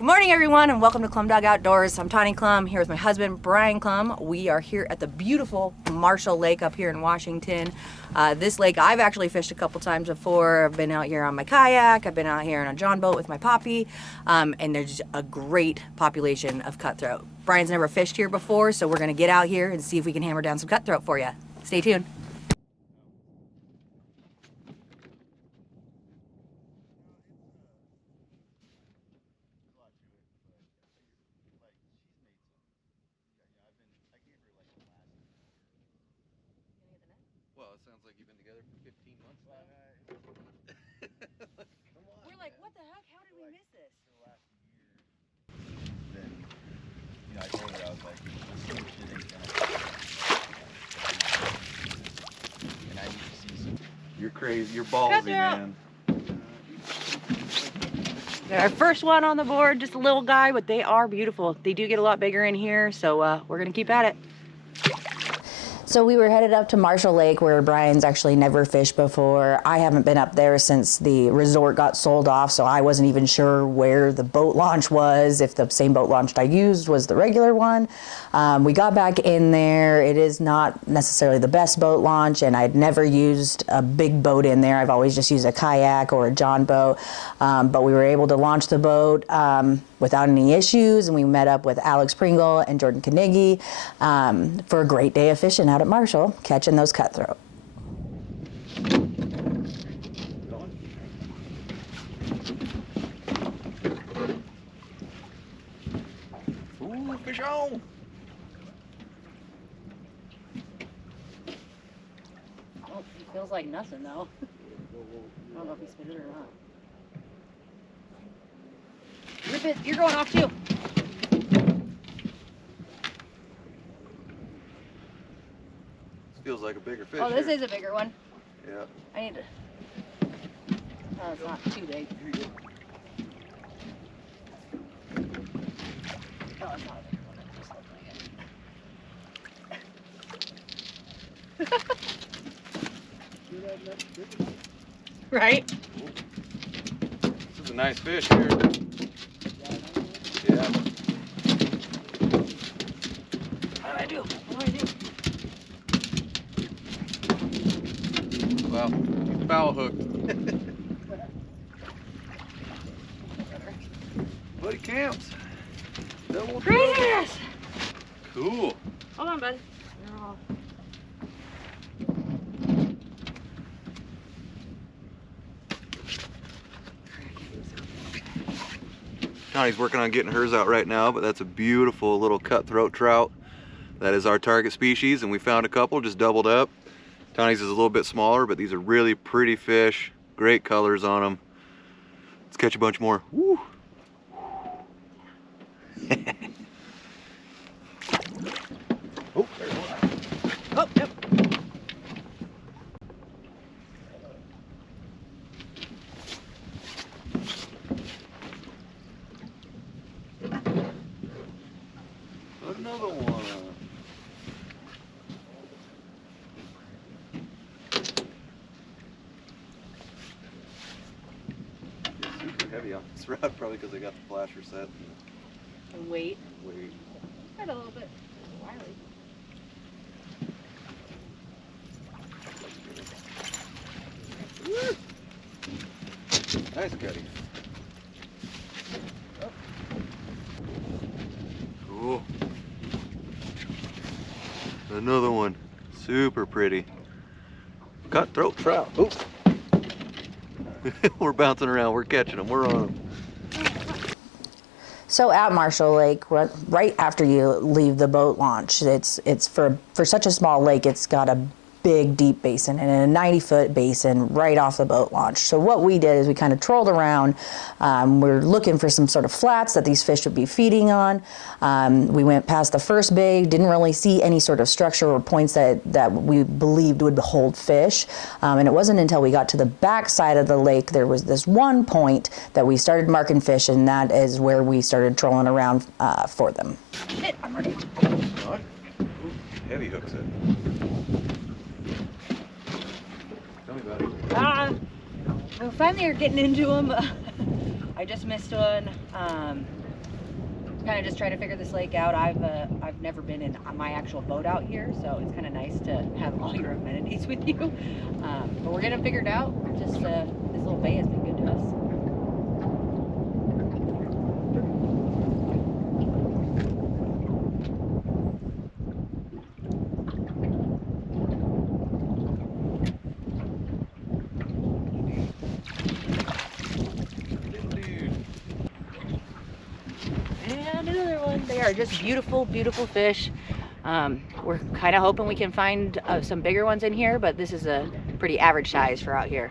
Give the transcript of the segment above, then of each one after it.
Good morning, everyone, and welcome to Clumdog Outdoors. I'm Tawny Clum, here with my husband, Brian Clum. We are here at the beautiful Marshall Lake up here in Washington. This lake I've actually fished a couple times before. I've been out here on my kayak, I've been out here on a John boat with my poppy, and there's a great population of cutthroat. Brian's never fished here before, so we're gonna get out here and see if we can hammer down some cutthroat for you. Stay tuned. Well, it sounds like you've been together for 15 months now. We're like, what the heck? How did we miss this? Then, I told her, I was like, this shit ain't gonna and I need to see some. You're crazy. You're ballsy, man. Our first one on the board, just a little guy, but they are beautiful. They do get a lot bigger in here, so we're gonna keep at it. So we were headed up to Marshall Lake, where Brian's actually never fished before. I haven't been up there since the resort got sold off, so I wasn't even sure where the boat launch was, if the same boat launch I used was the regular one. We got back in there. It is not necessarily the best boat launch, and I'd never used a big boat in there. I've always just used a kayak or a John boat, but we were able to launch the boat without any issues, and we met up with Alex Pringle and Jordan Carnegie for a great day of fishing out at Marshall, catching those cutthroat. Ooh, fish on! Oh, he feels like nothing though. I don't know if he spit it or not. Rip it, you're going off too. Feels like a bigger fish. Oh, this here. is a bigger one. Yeah. I need to. Oh, it's not too big. Here you go. No, it's not a bigger one. It just looks like it. Right? This is a nice fish here. Yeah. What do I do? What do I do? Well, foul hook. But it counts. Double Craziness! Cool. Hold on, bud. No. Connie's working on getting hers out right now, but that's a beautiful little cutthroat trout. That is our target species, and we found a couple just doubled up. Tawny's is a little bit smaller, but these are really pretty fish. Great colors on them. Let's catch a bunch more. Woo! Oh, there's one. Oh, yep. Another one. Super heavy on this rod, probably because I got the flasher set. And wait. Wait. Got a little bit wily. Woo! Nice cutty. Oh. Cool. Another one. Super pretty. Cutthroat trout. Oh. We're bouncing around. We're catching them. We're on them. So at Marshall Lake, right after you leave the boat launch, it's for such a small lake, it's got a big deep basin and a 90-foot basin right off the boat launch. So what we did is we kind of trolled around. We're looking for some sort of flats that these fish would be feeding on. We went past the first bay, didn't really see any sort of structure or points that we believed would hold fish. And it wasn't until we got to the back side of the lake, there was this one point that we started marking fish, and that is where we started trolling around for them. I'm ready. Heavy hooks it. Tell me about it. We finally are getting into them. I just missed one. kind of just trying to figure this lake out. I've never been in my actual boat out here, so it's kind of nice to have all your amenities with you. But we're getting it figured out. Just this little bay has been good to us. And another one. They are just beautiful, beautiful fish. We're kind of hoping we can find some bigger ones in here, but this is a pretty average size for out here.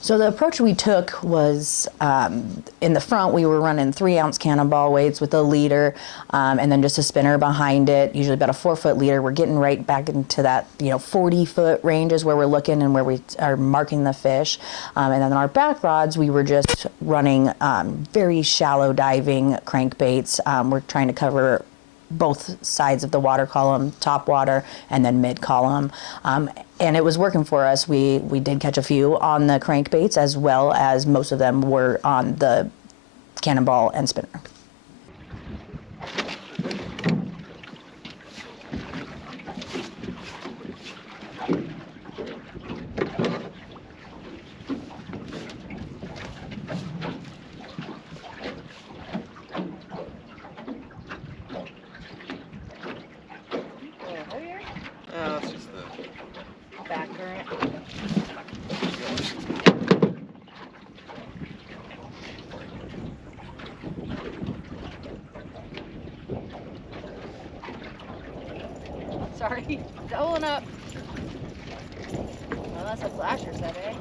So the approach we took was in the front we were running 3-ounce cannonball weights with a leader and then just a spinner behind it, usually about a 4-foot leader. We're getting right back into that 40-foot range is where we're looking and where we are marking the fish. And then our back rods we were just running very shallow diving crankbaits. We're trying to cover both sides of the water column, top water and then mid column. And it was working for us. We did catch a few on the crankbaits as well as most of them were on the cannonball and spinner. That's just the Back current. Sorry, doubling up. Well, that's a flasher set, eh?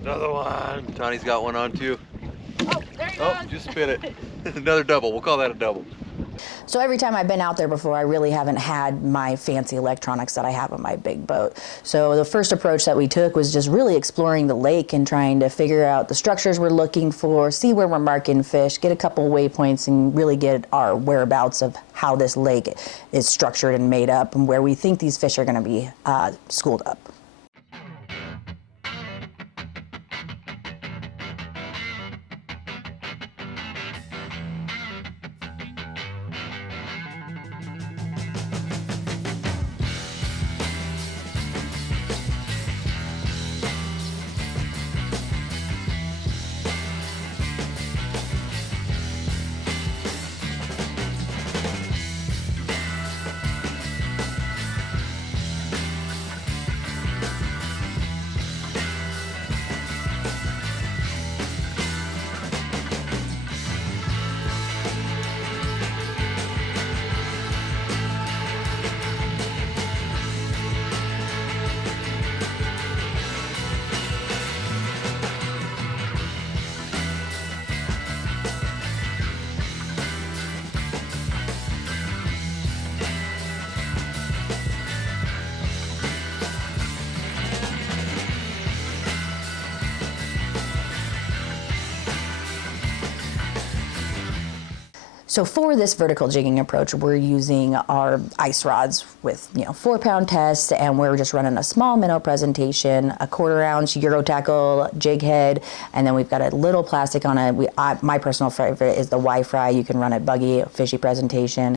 Another one. Tony's got one on too. Oh, there you go. Oh, just spit it. Another double. We'll call that a double. So every time I've been out there before, I really haven't had my fancy electronics that I have on my big boat. So the first approach that we took was just really exploring the lake and trying to figure out the structures we're looking for, see where we're marking fish, get a couple waypoints and really get our whereabouts of how this lake is structured and made up and where we think these fish are going to be schooled up. So for this vertical jigging approach, we're using our ice rods with 4-pound tests, and we're just running a small minnow presentation, a 1/4-ounce Euro tackle jig head, and then we've got a little plastic on it. My personal favorite is the Y-Fry. You can run it buggy, fishy presentation.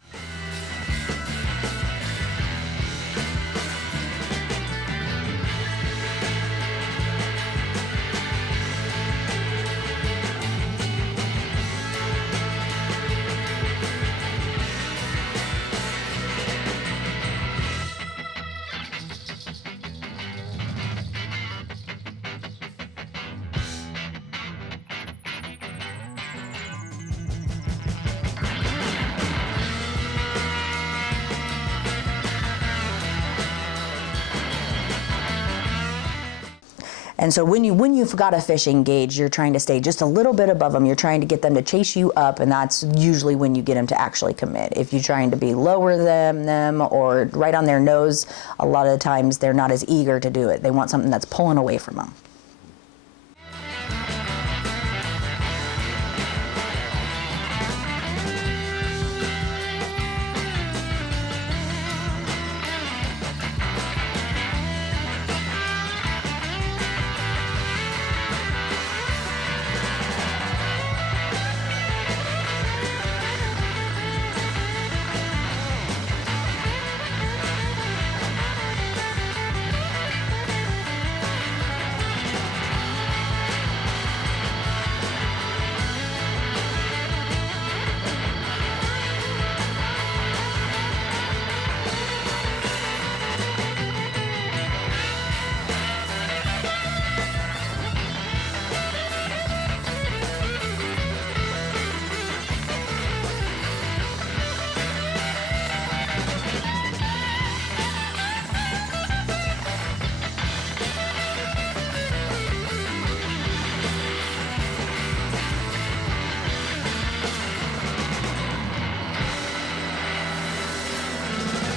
And so when you've got a fish engaged, you're trying to stay just a little bit above them. You're trying to get them to chase you up, and that's usually when you get them to actually commit. If you're trying to be lower than them or right on their nose, a lot of the times they're not as eager to do it. They want something that's pulling away from them.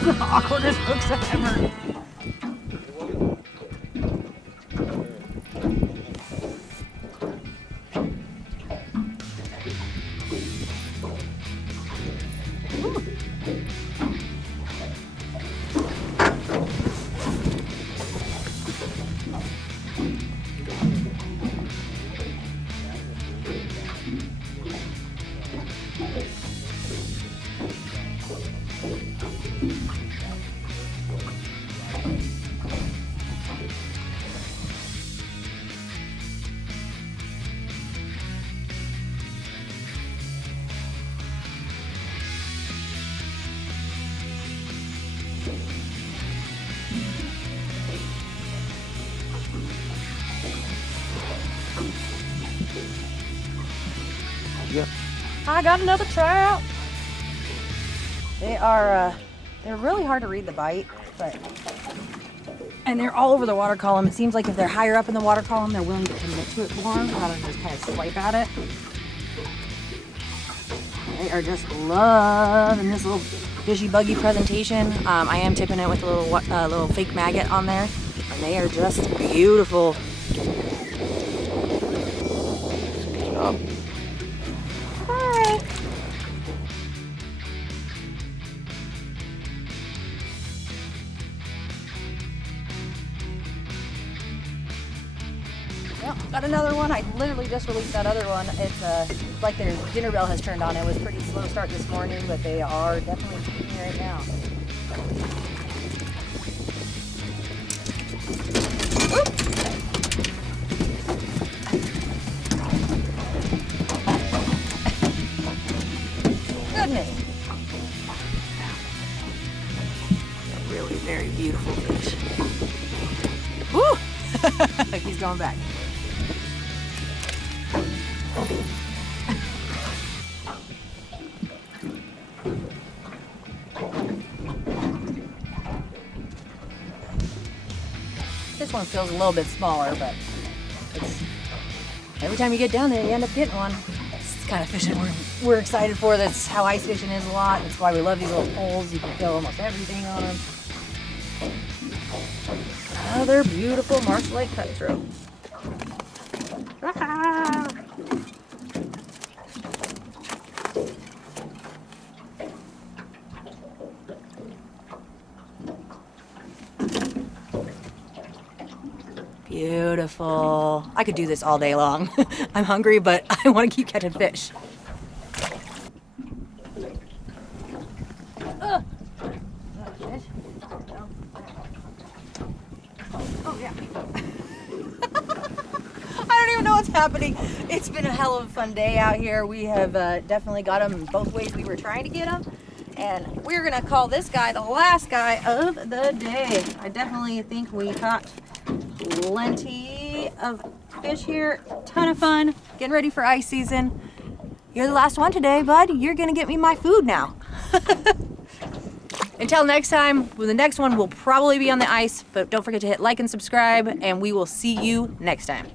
The awkwardest hooks ever. Yeah. I got another trout. They are, they're really hard to read the bite, and they're all over the water column. It seems like if they're higher up in the water column, they're willing to commit to it more rather than just kind of swipe at it. They are just loving this little fishy buggy presentation. I am tipping it with a little fake maggot on there, and they are just beautiful. Good job. Hi. Well, got another one. I literally just released that other one. It's like their dinner bell has turned on. It was pretty slow start this morning, but they are definitely feeding right now. Goodness. A really very beautiful fish. Woo! He's going back. This one feels a little bit smaller, but every time you get down there, you end up getting one. It's the kind of fishing we're excited for. That's how ice fishing is a lot. That's why we love these little poles. You can feel almost everything on them. Another beautiful Marsh Lake cutthroat. Beautiful. I could do this all day long. I'm hungry, but I want to keep catching fish. Oh, yeah. I don't even know what's happening. It's been a hell of a fun day out here. We have definitely got them both ways we were trying to get them. And we're going to call this guy the last guy of the day. I definitely think we caught plenty of fish here. Ton of fun. Getting ready for ice season. You're the last one today, bud. You're going to get me my food now. Until next time, the next one will probably be on the ice, but don't forget to hit like and subscribe, and we will see you next time.